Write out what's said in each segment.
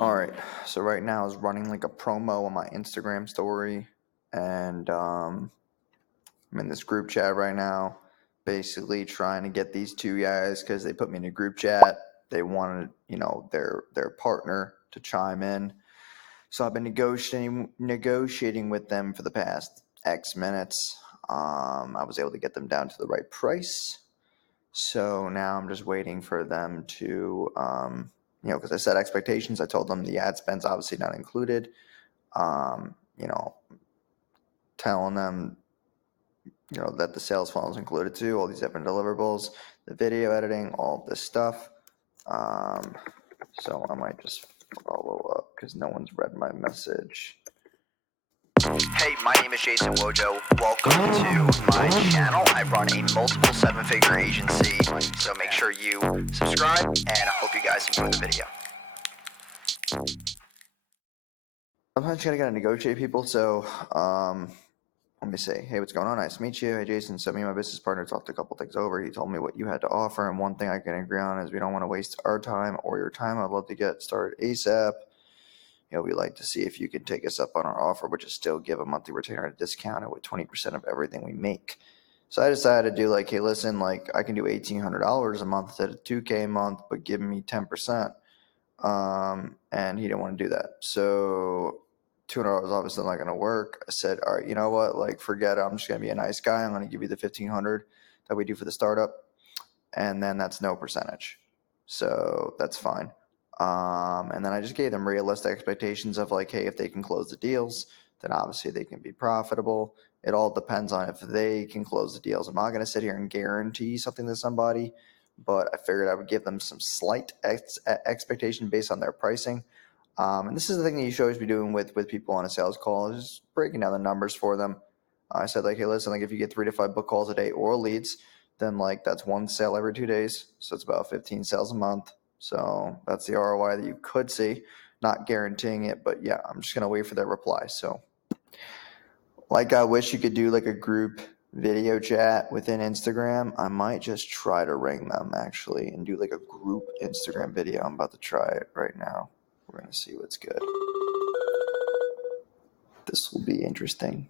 All right, so right now I was running like a promo on my Instagram story, and I'm in this group chat right now, basically trying to get these two guys because they put me in a group chat. They wanted, their partner to chime in, so I've been negotiating with them for the past X minutes. I was able to get them down to the right price. So now I'm just waiting for them to, because I set expectations. I told them the ad spend's obviously not included. Um, you know, telling them, that the sales funnel is included too, all these different deliverables, the video editing, all this stuff. So I might just follow up because no one's read my message. Hey, my name is Jason Wojo. Welcome to my channel. I run a multiple seven-figure agency, so make sure you subscribe, and I hope you guys enjoy the video. Sometimes you gotta negotiate people, so let me say, hey, what's going on? Nice to meet you. Hey, Jason. So me and my business partner talked a couple things over. He told me what you had to offer, and one thing I can agree on is we don't want to waste our time or your time. I'd love to get started ASAP. We'd like to see if you can take us up on our offer, which is still give a monthly retainer at a discount with 20% of everything we make. So I decided to do like, hey, listen, like I can do $1,800 a month instead of $2K a month, but give me 10%. And he didn't want to do that. So $200 was obviously not going to work. I said, all right, you know what? Like, forget it. I'm just going to be a nice guy. I'm going to give you the $1,500 that we do for the startup, and then that's no percentage. So that's fine. And then I just gave them realistic expectations of like, hey, if they can close the deals, then obviously they can be profitable. It all depends on if they can close the deals. I'm not going to sit here and guarantee something to somebody, but I figured I would give them some slight expectation based on their pricing. And this is the thing that you should always be doing with people on a sales call, is just breaking down the numbers for them. I said, like, hey, listen, like if you get 3 to 5 book calls a day or leads, then like that's one sale every 2 days. So it's about 15 sales a month. So that's the ROI that you could see. Not guaranteeing it, but yeah, I'm just going to wait for their reply. So like I wish you could do like a group video chat within Instagram. I might just try to ring them actually and do like a group Instagram video. I'm about to try it right now. We're going to see what's good. This will be interesting.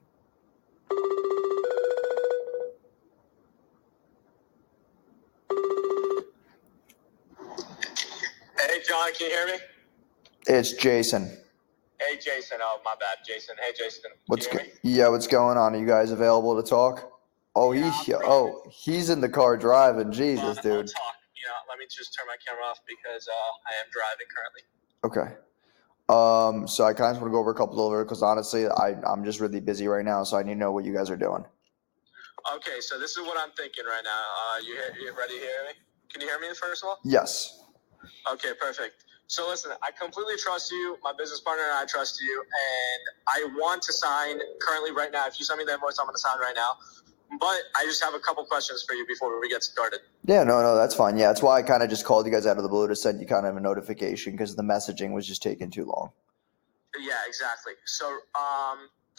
Hey, John, can you hear me? It's Jason. Hey, Jason. Oh, my bad, Jason. Hey, Jason. What's going on? Are you guys available to talk? Oh, Yeah, he's in the car driving. Jesus, dude. I'll talk. Let me just turn my camera off because I am driving currently. Okay. So I kind of want to go over a couple of because honestly, I'm just really busy right now, so I need to know what you guys are doing. Okay, so this is what I'm thinking right now. You ready to hear me? Can you hear me first of all? Yes. Okay, perfect. So listen, I completely trust you. My business partner and I trust you, and I want to sign currently right now. If you send me the invoice, I'm going to sign right now. But I just have a couple questions for you before we get started. Yeah, no, that's fine. Yeah, that's why I kind of just called you guys out of the blue to send you kind of a notification because the messaging was just taking too long. Yeah, exactly. So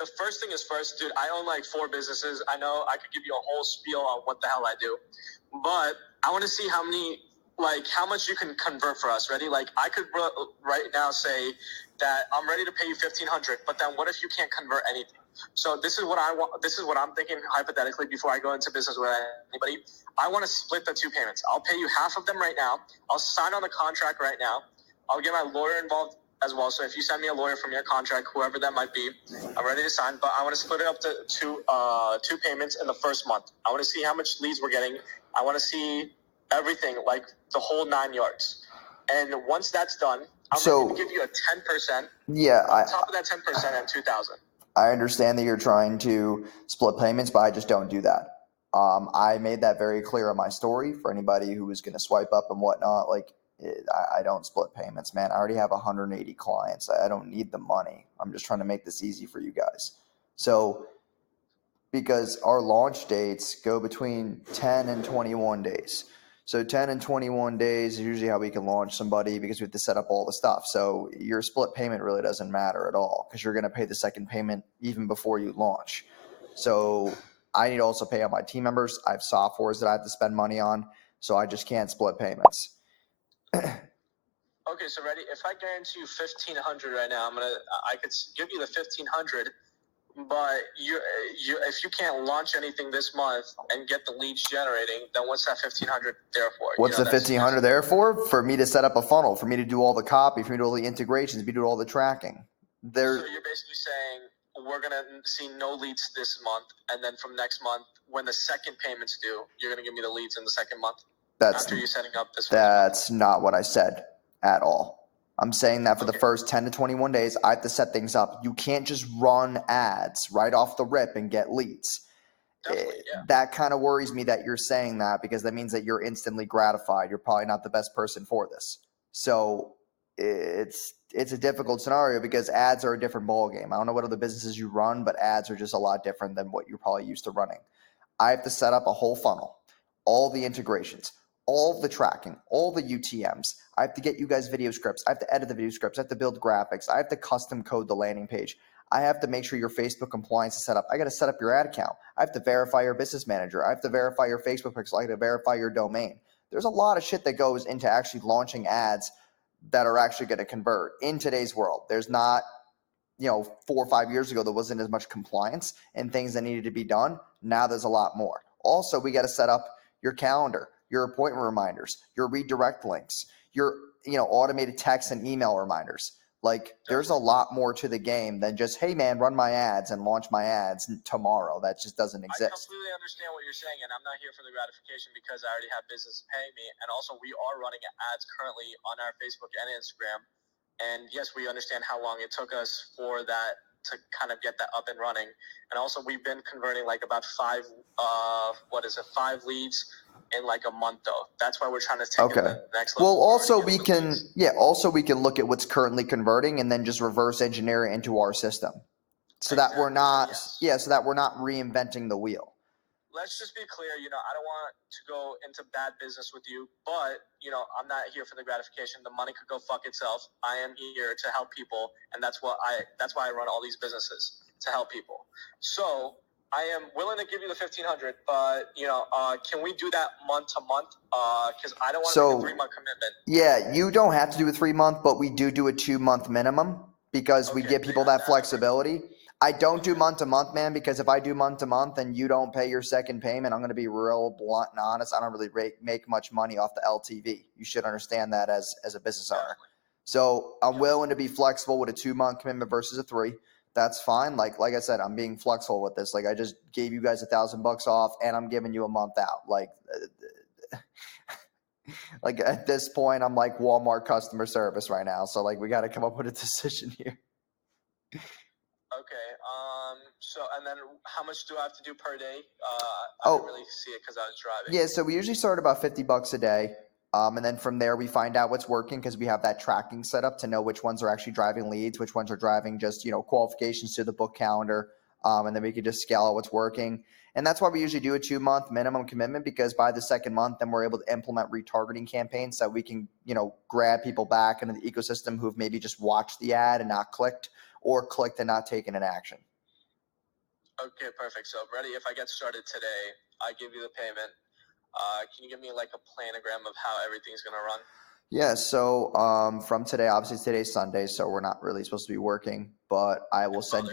the first thing is first, dude, I own like 4 businesses. I know I could give you a whole spiel on what the hell I do, but I want to see how much you can convert for us. Ready? Like I could right now say that I'm ready to pay you $1,500, but then what if you can't convert anything? So this is what I want. This is what I'm thinking hypothetically before I go into business with anybody. I want to split the 2 payments. I'll pay you half of them right now. I'll sign on the contract right now. I'll get my lawyer involved as well. So if you send me a lawyer from your contract, whoever that might be, I'm ready to sign. But I want to split it up to two payments in the first month. I want to see how much leads we're getting. I want to see everything, like the whole 9 yards. And once that's done, I'm ready to give you a 10%. Yeah, on top of that 10% and 2,000. I understand that you're trying to split payments, but I just don't do that. I made that very clear on my story for anybody who was going to swipe up and whatnot. Like, I don't split payments, man. I already have 180 clients. I don't need the money. I'm just trying to make this easy for you guys. So, because our launch dates go between 10 and 21 days. So 10 and 21 days is usually how we can launch somebody because we have to set up all the stuff. So your split payment really doesn't matter at all because you're going to pay the second payment even before you launch. So I need to also pay out my team members. I have softwares that I have to spend money on. So I just can't split payments. Okay, Okay, so ready? If I guarantee you 1,500 right now, I could give you the 1,500, but if you can't launch anything this month and get the leads generating, then what's that 1,500 there for? What's the 1,500 there for? For me to set up a funnel, for me to do all the copy, for me to do all the integrations, for me to do all the tracking. So you're basically saying we're gonna see no leads this month, and then from next month, when the second payment's due, you're gonna give me the leads in the second month after you setting up this. That's not what I said at all. I'm saying that for the first 10 to 21 days, I have to set things up. You can't just run ads right off the rip and get leads. That kind of worries me that you're saying that, because that means that you're instantly gratified. You're probably not the best person for this. So it's a difficult scenario because ads are a different ballgame. I don't know what other businesses you run, but ads are just a lot different than what you're probably used to running. I have to set up a whole funnel, all the integrations, all the tracking, all the UTMs. I have to get you guys video scripts. I have to edit the video scripts. I have to build graphics. I have to custom code the landing page. I have to make sure your Facebook compliance is set up. I got to set up your ad account. I have to verify your business manager. I have to verify your Facebook pixel. I have to verify your domain. There's a lot of shit that goes into actually launching ads that are actually going to convert in today's world. There's not, 4 or 5 years ago, there wasn't as much compliance and things that needed to be done. Now there's a lot more. Also, we got to set up your calendar, your appointment reminders, your redirect links, your automated text and email reminders. Like, there's a lot more to the game than just, hey man, run my ads and launch my ads tomorrow. That just doesn't exist. I completely understand what you're saying, and I'm not here for the gratification because I already have business paying me, and also we are running ads currently on our Facebook and Instagram. And yes, we understand how long it took us for that to kind of get that up and running. And also, we've been converting like about five leads in like a month though. That's why we're trying to take it to the next level. Well, also we can look at what's currently converting and then just reverse engineer it into our system, so that we're not reinventing the wheel. Let's just be clear, I don't want to go into bad business with you, but, I'm not here for the gratification. The money could go fuck itself. I am here to help people, and that's why I run all these businesses, to help people. So I am willing to give you the 1,500, but, can we do that month to month? Because I don't want to make a 3-month commitment. Yeah, you don't have to do a 3-month, but we do a 2-month minimum because we give people that flexibility. I don't do month to month, man, because if I do month to month and you don't pay your second payment, I'm going to be real blunt and honest. I don't really make much money off the LTV. You should understand that as a business owner. So I'm willing to be flexible with a 2-month commitment versus a 3. That's fine. Like I said, I'm being flexible with this. Like, I just gave you guys $1,000 off and I'm giving you a month out. Like at this point, I'm like Walmart customer service right now. So like, we got to come up with a decision here. Okay. So, and then how much do I have to do per day? I didn't really see it because I was driving. Yeah. So we usually start about $50 a day. And then from there, we find out what's working because we have that tracking set up to know which ones are actually driving leads, which ones are driving just, qualifications to the book calendar. And then we can just scale out what's working. And that's why we usually do a 2-month minimum commitment, because by the second month, then we're able to implement retargeting campaigns so we can, grab people back into the ecosystem who've maybe just watched the ad and not clicked, or clicked and not taken an action. Okay, perfect. So ready, if I get started today, I give you the payment. Can you give me like a planogram of how everything's going to run? Yeah, so from today, obviously today's Sunday, so we're not really supposed to be working, but I will send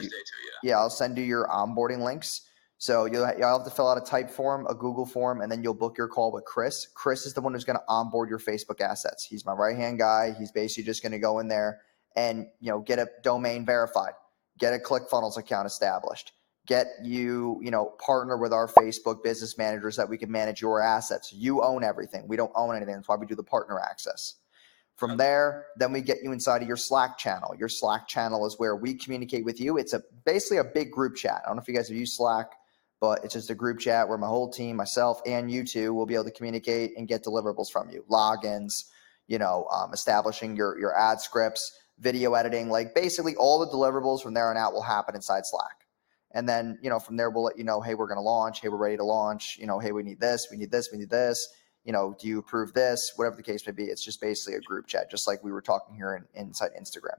you. I'll send you your onboarding links. So you'll have to fill out a type form, a Google form, and then you'll book your call with Chris. Chris is the one who's going to onboard your Facebook assets. He's my right-hand guy. He's basically just going to go in there and get a domain verified, get a ClickFunnels account established, get you partner with our Facebook business managers that we can manage your assets. You own everything. We don't own anything. That's why we do the partner access. From there, then we get you inside of your Slack channel. Your Slack channel is where we communicate with you. It's basically a big group chat. I don't know if you guys have used Slack, but it's just a group chat where my whole team, myself and you two, will be able to communicate and get deliverables from you. Logins, establishing your ad scripts, video editing, like basically all the deliverables from there on out will happen inside Slack. And then, from there, we'll let you know, hey, we're going to launch. Hey, we're ready to launch. Hey, we need this. We need this. We need this. Do you approve this? Whatever the case may be. It's just basically a group chat, just like we were talking here inside Instagram.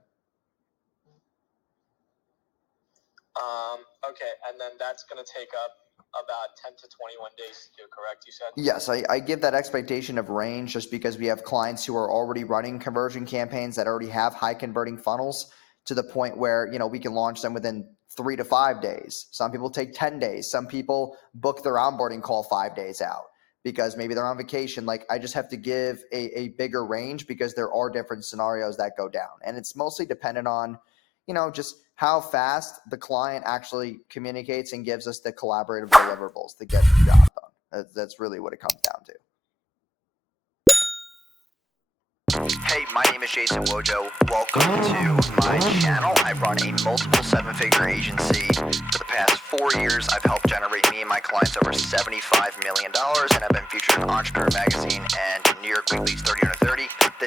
Okay. And then that's going to take up about 10 to 21 days to do, correct? You said? Yes, I give that expectation of range just because we have clients who are already running conversion campaigns that already have high converting funnels to the point where, we can launch them within 3 to 5 days. Some people take 10 days. Some people book their onboarding call 5 days out because maybe they're on vacation. Like, I just have to give a bigger range because there are different scenarios that go down. And it's mostly dependent on, just how fast the client actually communicates and gives us the collaborative deliverables to get the job done. That's really what it comes down to. Hey, my name is Jason Wojo. Welcome to my channel. I run a multiple seven-figure agency. For the past 4 years, I've helped generate me and my clients over $75 million, and I've been featured in Entrepreneur Magazine and New York Weekly's 30 Under 30. This